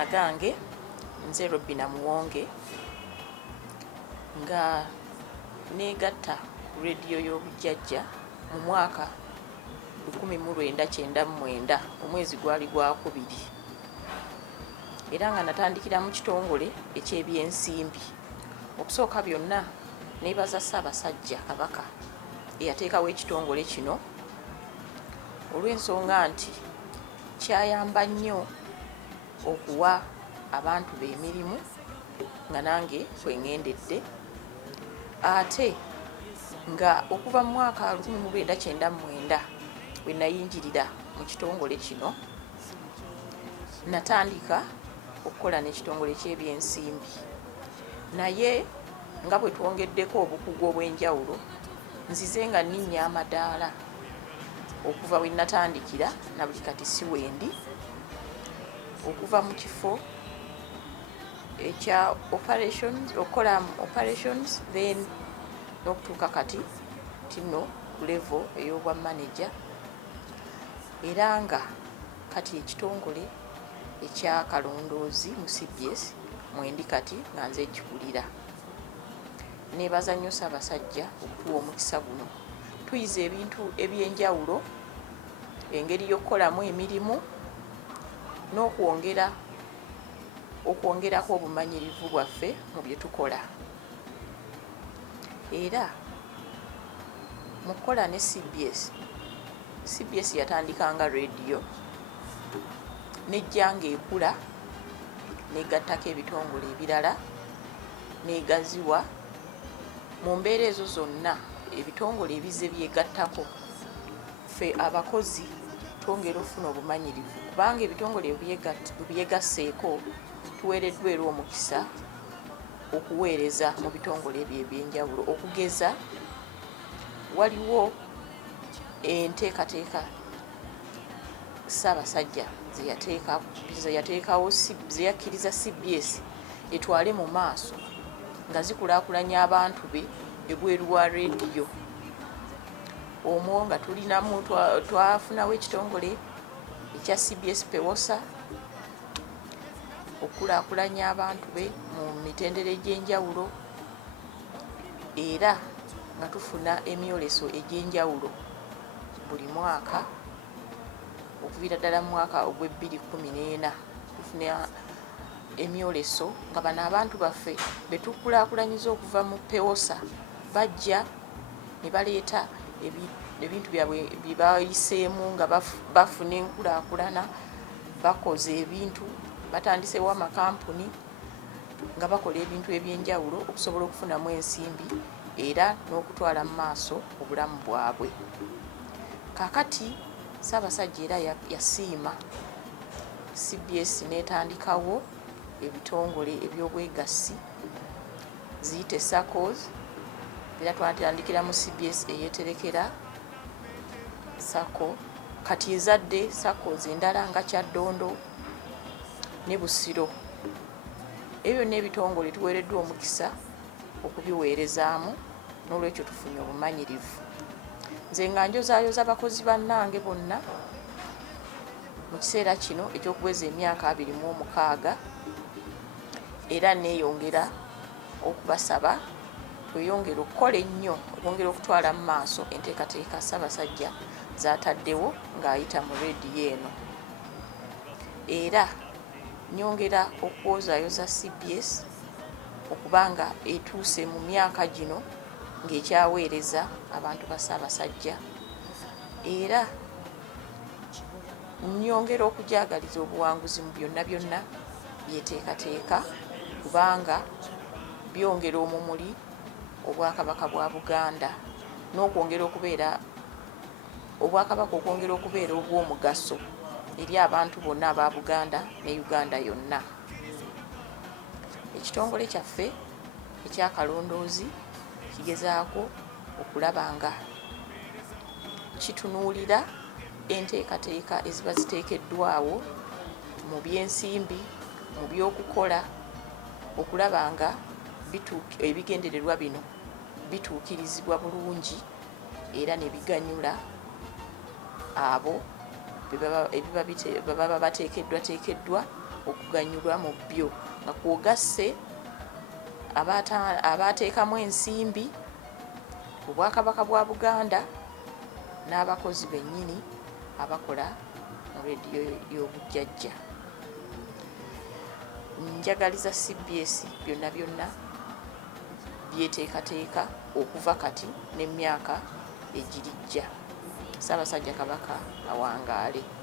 agange nze Robina Muwonge nga negatta radio y'obujjajja mu mwaka 1999 omwezi gwali gwa kubiri era nga natandikira mu kitongole eky'ebyensimbi. Okusooka byonna neebaza Ssaabasajja Kabaka eyateekawo ekitongole kino olw'ensonga nti kyayamba nnyo okuwa abantu be emirimu nga nange kweŋŋendedde, ate nga okuva mu mwaka 1999 bwe nayinjirira mu kitongole kino natandika okukola n'ekitongole ky'ebyensimbi, naye nga bwe twongeddeko obukugu obw'enjawulo nzize nga nninnya amadaala okuva we natandikira na buli kati si wendi, okuva mu kifo ekya okukola operations then n'okutuuka kati tino ku level ey'obwa manager, era nga kati ekitongole ekya kalondoozi mu CBS mwendi kati nga nze kikulira. Neebaza nnyo Ssaabasajja okutuwa omukisa guno, tuyize ebintu eby'enjawulo, engeri y'okukolamu emirimu n'okwongerako obumanyirivu bwaffe mu bye tukola. Era mu kukola ne CBS yatandika nga radio nejja ng'ekula n'egattako ebitongole ebirala n'egaziwa. Mu mbeera ezo zonna ebitongole ebize byegattako, ffe abakozi twongera ofuna obumanyirivu kubanga ebitongole byegasseeko tuweereddwa era omukisa okuweereza mu bitongole ebyo ebyenjawulo. Okugeza, waliwo enteekateeka Ssaabasajja ze yakkiriza CBS etwale mu maaso nga zikulaakulanya abantu be ebweru wa rediyo. Omwo nga tulinamu twafunawo ekitongole ekya CBS Pewosa okulaakulanya abantu be mu mitendera egy'enjawulo, era nga tufuna emyoleso egy'enjawulo buli mwaka. Okuviira ddala mu mwaka ogw'2014 tufuna emyoleso nga bano abantu baffe betukulaakulanyiza okuva mu Pewosa bajja ne baleeta ebintu byabwe bye bayiseemu nga bafuna enkulaakulana, bakoze ebintu, batandisewo amakampuni nga bakola ebintu eby'enjawulo okusobola okufunamu ensimbi era n'okutwala mu maaso obulamu bwabwe. Kaakati Ssaabasajja era yasiima CBS n'etandikawo ebitongole eby'obwegassi ziyite SACCOs, era twatandikira mu CBS eyeeterekera SACCO, kati ezadde SACCOs endala nga Kyaddondo ne Busiro. Ebyo n'ebitongole tuweereddwa omukisa okubiweerezaamu, n'olwekyo tufunye obumanyirivu. Nze nga njozaayoza abakozi bannange bonna mu kiseera kino eky'okuweza emyaka 26, era neeyongera okubasaba tweyongere okukola ennyo okwongera okutwala mu maaso enteekateeka Ssaabasajja zaataddewo ng'ayita mu rediyo eno. Era nyongera okwozayoza CBS okubanga etuuse mu myaka gino ng'ekyaweereza abantu ba Ssaabasajja, era nyongera okujaagaliza obuwanguzi mu byonna byonna byeteekateeka kubanga byongera omumuli Obwakabaka bwa Buganda n'okwongera okubeera Obwakabaka okwongera okubeera obw'omugaso eri abantu bonna aba Buganda ne Uganda yonna. Ekitongole kyaffe ekyakalondoozi kigezaako okulaba nga kitunuulira enteekateeka eziba ziteekeddwawo mu byensimbi, mu by'okukola, okulaba nga ebigendererwa bino bituukirizibwa bulungi era ne biganyula abo baba bateekeddwa okuganyulwa mu byo nga kwogasse abateekamu ensimbi ku Bwakabaka bwa Buganda n'abakozi bennyini abakola mu leediyo y'obujjajja. Njagaliza CBS byonna byonna byeteekateeka okuva kati n'emyaka egirijja. Ssaabasajja Kabaka awangaale.